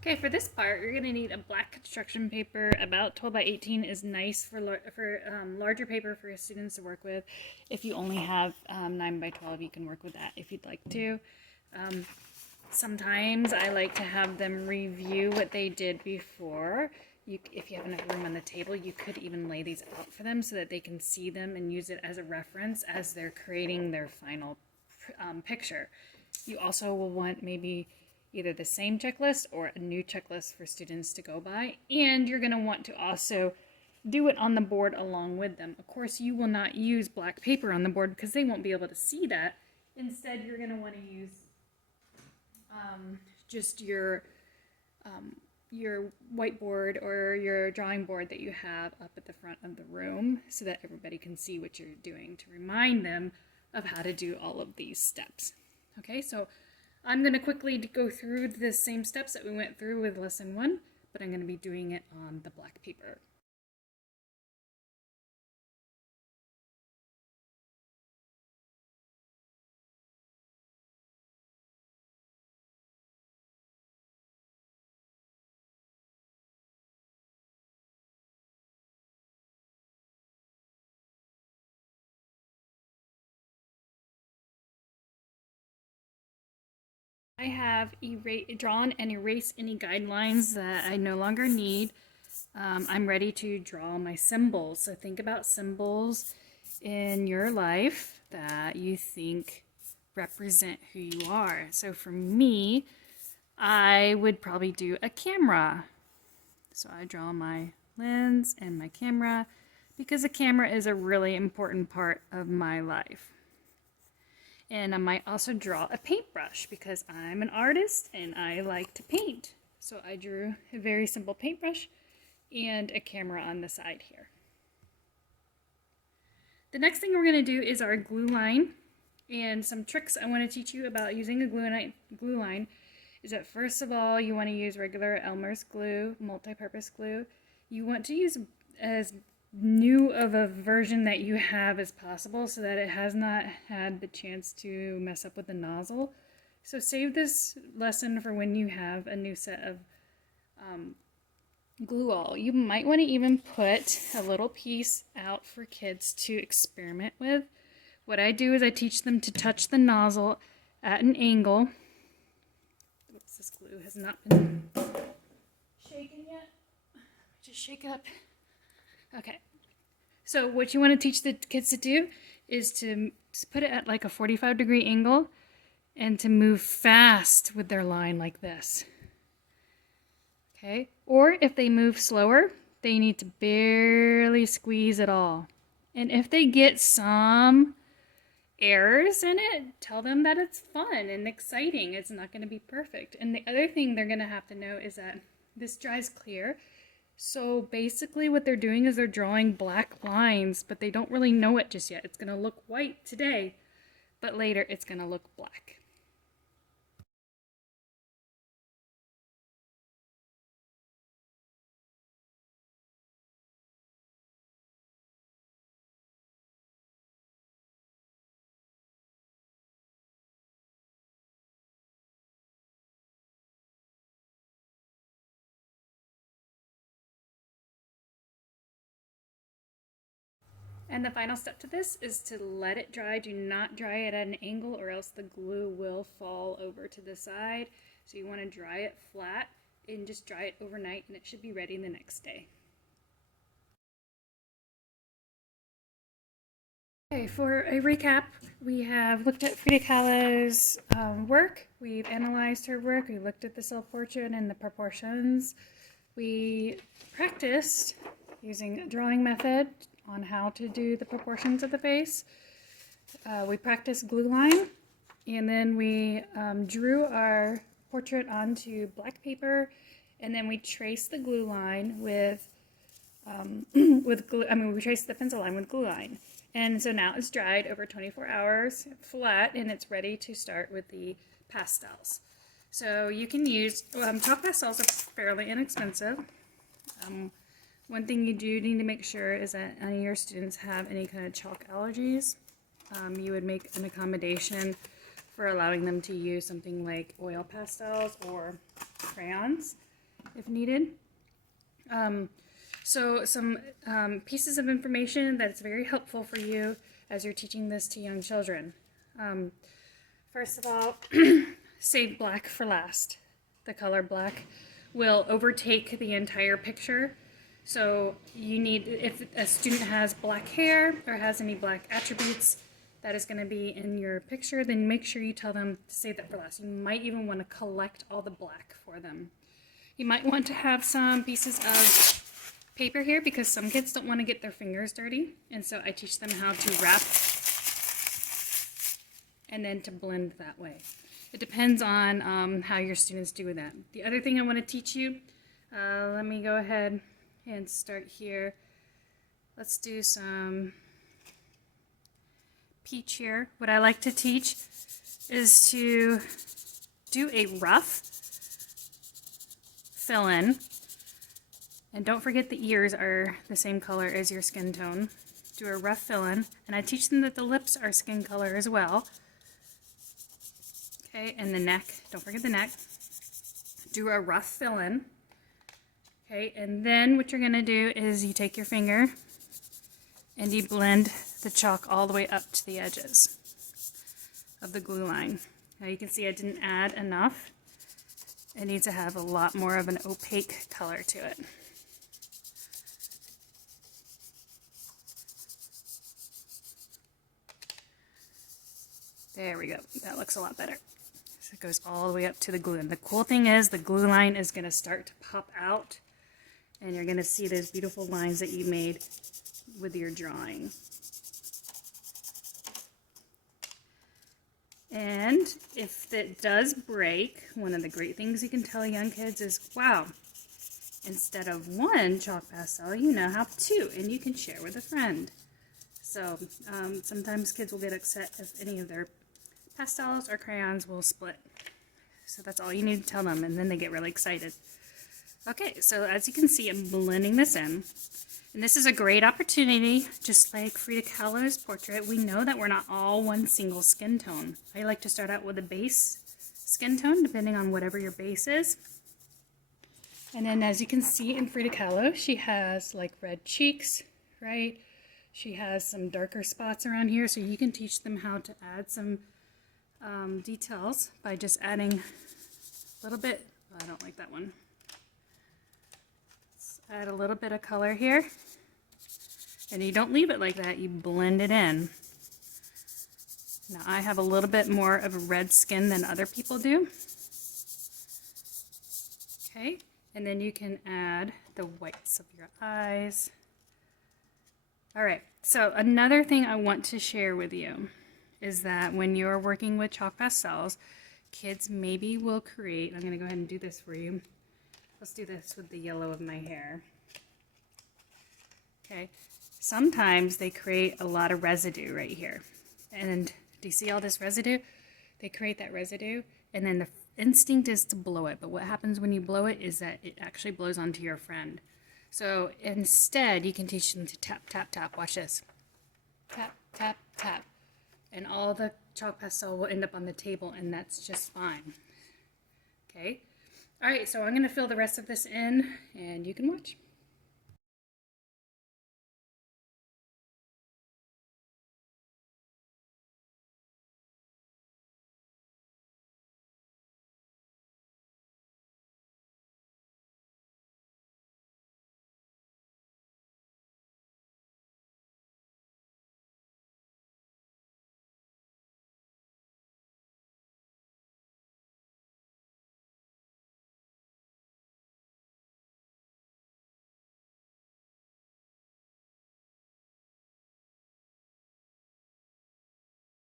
Okay, for this part, you're going to need a black construction paper. About 12 by 18 is nice for larger paper for your students to work with. If you only have 9 by 12, you can work with that if you'd like to. Sometimes I like to have them review what they did before. If you have enough room on the table, you could even lay these out for them so that they can see them and use it as a reference as they're creating their final picture. You also will want maybe either the same checklist or a new checklist for students to go by. And you're going to want to also do it on the board along with them. Of course, you will not use black paper on the board because they won't be able to see that. Instead, you're going to want to use just your whiteboard or your drawing board that you have up at the front of the room so that everybody can see what you're doing to remind them of how to do all of these steps. Okay, so I'm going to quickly go through the same steps that we went through with lesson 1, but I'm going to be doing it on the black paper. I have drawn and erased any guidelines that I no longer need. I'm ready to draw my symbols. So think about symbols in your life that you think represent who you are. So for me, I would probably do a camera. So I draw my lens and my camera because a camera is a really important part of my life. And I might also draw a paintbrush because I'm an artist and I like to paint. So I drew a very simple paintbrush and a camera on the side here. The next thing we're going to do is our glue line. And some tricks I want to teach you about using a glue line is that first of all, you want to use regular Elmer's glue, multi-purpose glue. You want to use as new of a version that you have as possible so that it has not had the chance to mess up with the nozzle. So save this lesson for when you have a new set of glue all. You might want to even put a little piece out for kids to experiment with. What I do is I teach them to touch the nozzle at an angle. Oops, this glue has not been shaken yet. Just shake it up. Okay, so what you want to teach the kids to do is to put it at like a 45-degree angle and to move fast with their line like this. Okay, or if they move slower, they need to barely squeeze it all. And if they get some errors in it, tell them that it's fun and exciting. It's not going to be perfect. And the other thing they're going to have to know is that this dries clear. So basically what they're doing is they're drawing black lines, but they don't really know it just yet. It's going to look white today, but later it's going to look black. And the final step to this is to let it dry. Do not dry it at an angle or else the glue will fall over to the side. So you want to dry it flat and just dry it overnight and it should be ready the next day. Okay, for a recap, we have looked at Frida Kahlo's work. We've analyzed her work. We looked at the self-portrait and the proportions. We practiced using a drawing method on how to do the proportions of the face. We practiced glue line, and then we drew our portrait onto black paper, and then we traced the glue line with we traced the pencil line with glue line. And so now it's dried over 24 hours flat, and it's ready to start with the pastels. So you can use, chalk pastels are fairly inexpensive. One thing you do need to make sure is that none of your students have any kind of chalk allergies. you would make an accommodation for allowing them to use something like oil pastels or crayons if needed. So some pieces of information that's very helpful for you as you're teaching this to young children. First of all, save black for last. The color black will overtake the entire picture. So you need, if a student has black hair or has any black attributes that is going to be in your picture, then make sure you tell them to save that for last. You might even want to collect all the black for them. You might want to have some pieces of paper here because some kids don't want to get their fingers dirty. And so I teach them how to wrap and then to blend that way. It depends on how your students do with that. The other thing I want to teach you, let me go ahead and start here. Let's do some peach here. What I like to teach is to do a rough fill in. And don't forget the ears are the same color as your skin tone. Do a rough fill in. And I teach them that the lips are skin color as well. Okay, and the neck, don't forget the neck. Do a rough fill in. Okay, and then what you're going to do is you take your finger and you blend the chalk all the way up to the edges of the glue line. Now you can see I didn't add enough. It needs to have a lot more of an opaque color to it. There we go. That looks a lot better. So it goes all the way up to the glue. And the cool thing is the glue line is going to start to pop out. And you're going to see those beautiful lines that you made with your drawing. And if it does break, one of the great things you can tell young kids is, wow, instead of one chalk pastel, you now have two, and you can share with a friend. So sometimes kids will get upset if any of their pastels or crayons will split. So that's all you need to tell them, and then they get really excited. Okay, so as you can see, I'm blending this in. And this is a great opportunity, just like Frida Kahlo's portrait. We know that we're not all one single skin tone. I like to start out with a base skin tone, depending on whatever your base is. And then as you can see in Frida Kahlo, she has like red cheeks, right? She has some darker spots around here, so you can teach them how to add some details by just adding a little bit. Oh, I don't like that one. Let's add a little bit of color here. And you don't leave it like that, you blend it in. Now I have a little bit more of a red skin than other people do. Okay, and then you can add the whites of your eyes. All right, so another thing I want to share with you is that when you're working with chalk pastels, kids maybe will create, I'm going to go ahead and do this for you. Let's do this with the yellow of my hair. Okay, sometimes they create a lot of residue right here. And do you see all this residue? They create that residue, and then the instinct is to blow it. But what happens when you blow it is that it actually blows onto your friend. So instead, you can teach them to tap, tap, tap. Watch this. Tap, tap, tap. And all the chalk pastel will end up on the table, and that's just fine. Okay? All right, so I'm going to fill the rest of this in, and you can watch.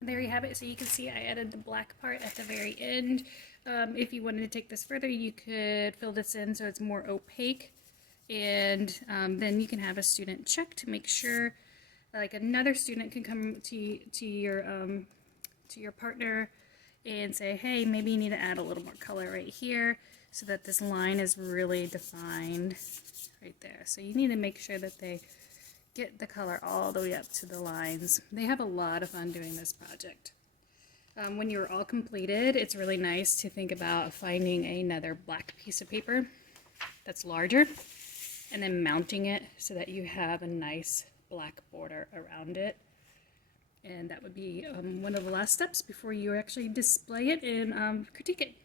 There you have it. So you can see I added the black part at the very end. If you wanted to take this further, you could fill this in so it's more opaque. And then you can have a student check to make sure, like another student can come to your partner and say, hey, maybe you need to add a little more color right here so that this line is really defined right there. So you need to make sure that they get the color all the way up to the lines. They have a lot of fun doing this project. When you're all completed, it's really nice to think about finding another black piece of paper that's larger and then mounting it so that you have a nice black border around it. And that would be one of the last steps before you actually display it and critique it.